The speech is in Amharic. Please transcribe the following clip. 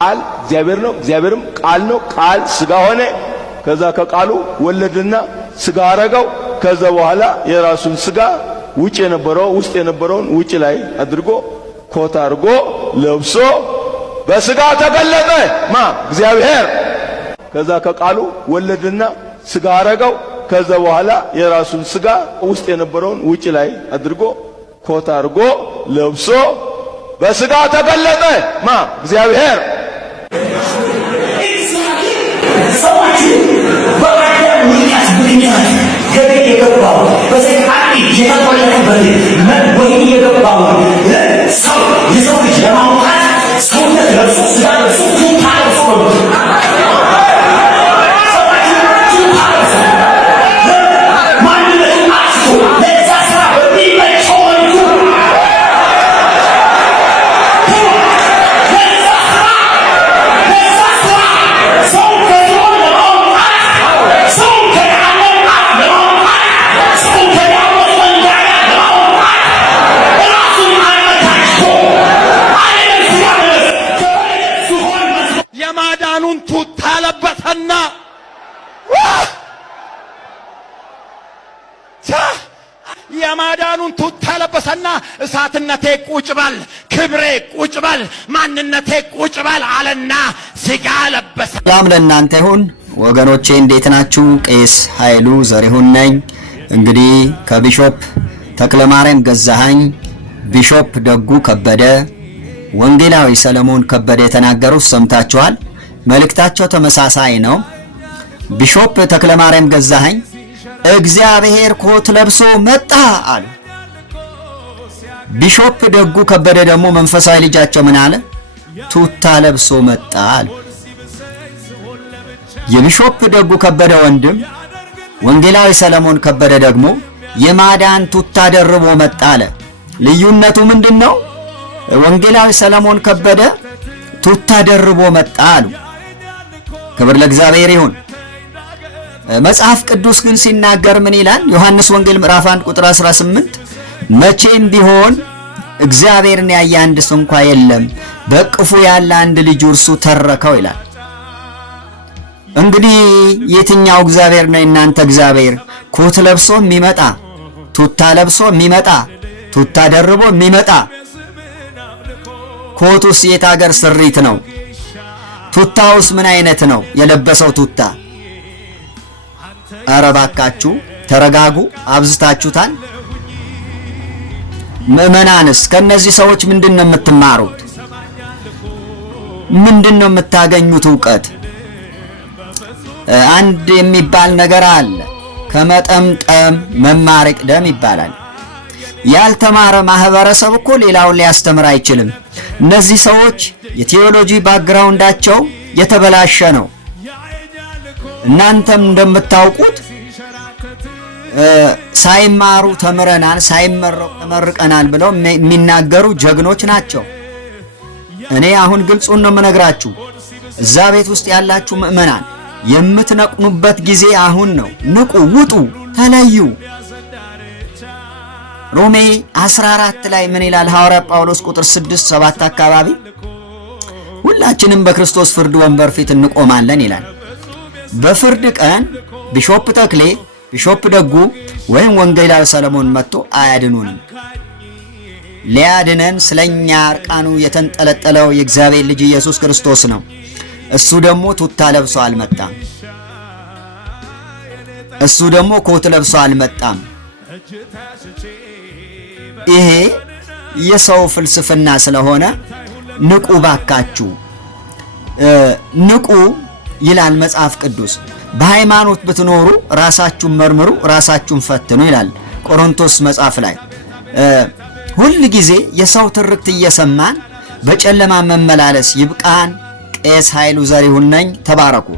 ቃል እግዚአብሔር ነው፣ እግዚአብሔርም ቃል ነው። ቃል ስጋ ሆነ። ከዛ ከቃሉ ወለድና ስጋ አረገው። ከዛ በኋላ የራሱን ስጋ ውጭ የነበረውን ውጭ ላይ አድርጎ ኮት አድርጎ ለብሶ በስጋ ተገለጠ። እግዚአብሔር። ከዛ ከቃሉ ወለድና ስጋ አረገው። ከዛ በኋላ የራሱን ስጋ ውስጥ የነበረውን ውጭ ላይ አድርጎ ኮት አድርጎ ለብሶ በስጋ ተገለጠ። እግዚአብሔር። የማዳኑን ቱታ ለበሰና የማዳኑን ቱታ ለበሰና እሳትነቴ ቁጭ በል፣ ክብሬ ቁጭ በል፣ ማንነቴ ቁጭ በል አለና ስጋ ለበሰ። ሰላም ለእናንተ ይሁን ወገኖቼ፣ እንዴት ናችሁ? ቄስ ኃይሉ ዘሪሁን ነኝ። እንግዲህ ከቢሾፕ ተክለማርያም ገዛኸኝ፣ ቢሾፕ ደጉ ከበደ፣ ወንጌላዊ ሰለሞን ከበደ የተናገሩት ሰምታችኋል። መልእክታቸው ተመሳሳይ ነው። ቢሾፕ ተክለማርያም ገዛኸኝ እግዚአብሔር ኮት ለብሶ መጣ አሉ። ቢሾፕ ደጉ ከበደ ደግሞ መንፈሳዊ ልጃቸው ምን አለ? ቱታ ለብሶ መጣ አሉ። የቢሾፕ ደጉ ከበደ ወንድም ወንጌላዊ ሰለሞን ከበደ ደግሞ የማዳን ቱታ ደርቦ መጣ አለ። ልዩነቱ ምንድነው? ወንጌላዊ ሰለሞን ከበደ ቱታ ደርቦ መጣ አሉ። ክብር ለእግዚአብሔር ይሁን። መጽሐፍ ቅዱስ ግን ሲናገር ምን ይላል? ዮሐንስ ወንጌል ምዕራፍ 1 ቁጥር 18 መቼም ቢሆን እግዚአብሔርን ያየ አንድ እንኳ የለም፣ በቅፉ ያለ አንድ ልጅ እርሱ ተረከው ይላል። እንግዲህ የትኛው እግዚአብሔር ነው? እናንተ እግዚአብሔር ኮት ለብሶ የሚመጣ ቱታ ለብሶ የሚመጣ ቱታ ደርቦ የሚመጣ ኮቱስ የት ሀገር ስሪት ነው? ቱታውስ ምን አይነት ነው የለበሰው ቱታ? ኧረ እባካችሁ ተረጋጉ፣ አብዝታችሁታል። ምዕመናንስ ከነዚህ ሰዎች ምንድነው የምትማሩት? ምንድነው የምታገኙት ዕውቀት? አንድ የሚባል ነገር አለ፣ ከመጠምጠም መማር ይቅደም ይባላል። ያልተማረ ማህበረሰብ እኮ ሌላውን ሊያስተምር አይችልም። እነዚህ ሰዎች የቴዎሎጂ ባክግራውንዳቸው የተበላሸ ነው። እናንተም እንደምታውቁት ሳይማሩ ተምረናል፣ ሳይመረቁ ተመርቀናል ብለው የሚናገሩ ጀግኖች ናቸው። እኔ አሁን ግልጹን ነው የምነግራችሁ። እዛ ቤት ውስጥ ያላችሁ ምዕመናን የምትነቁኑበት ጊዜ አሁን ነው። ንቁ፣ ውጡ፣ ተለዩ። ሮሜ 14 ላይ ምን ይላል? ሐዋርያ ጳውሎስ ቁጥር 6-7 አካባቢ ሁላችንም በክርስቶስ ፍርድ ወንበር ፊት እንቆማለን ይላል። በፍርድ ቀን ቢሾፕ ተክሌ፣ ቢሾፕ ደጉ ወይም ወንጌላዊ ሰለሞን መጥቶ አያድኑንም። ሊያድነን ስለኛ እርቃኑ የተንጠለጠለው የእግዚአብሔር ልጅ ኢየሱስ ክርስቶስ ነው። እሱ ደግሞ ቱታ ለብሶ አልመጣም። እሱ ደግሞ ኮት ለብሶ አልመጣም። ይሄ የሰው ፍልስፍና ስለሆነ ንቁ ባካችሁ፣ ንቁ ይላል መጽሐፍ ቅዱስ። በሃይማኖት ብትኖሩ ራሳችሁን መርምሩ፣ ራሳችሁን ፈትኑ ይላል ቆሮንቶስ መጽሐፍ ላይ። ሁል ጊዜ የሰው ትርክት እየሰማን በጨለማ መመላለስ ይብቃን። ቄስ ኃይሉ ዘሪሁን ነኝ። ተባረኩ።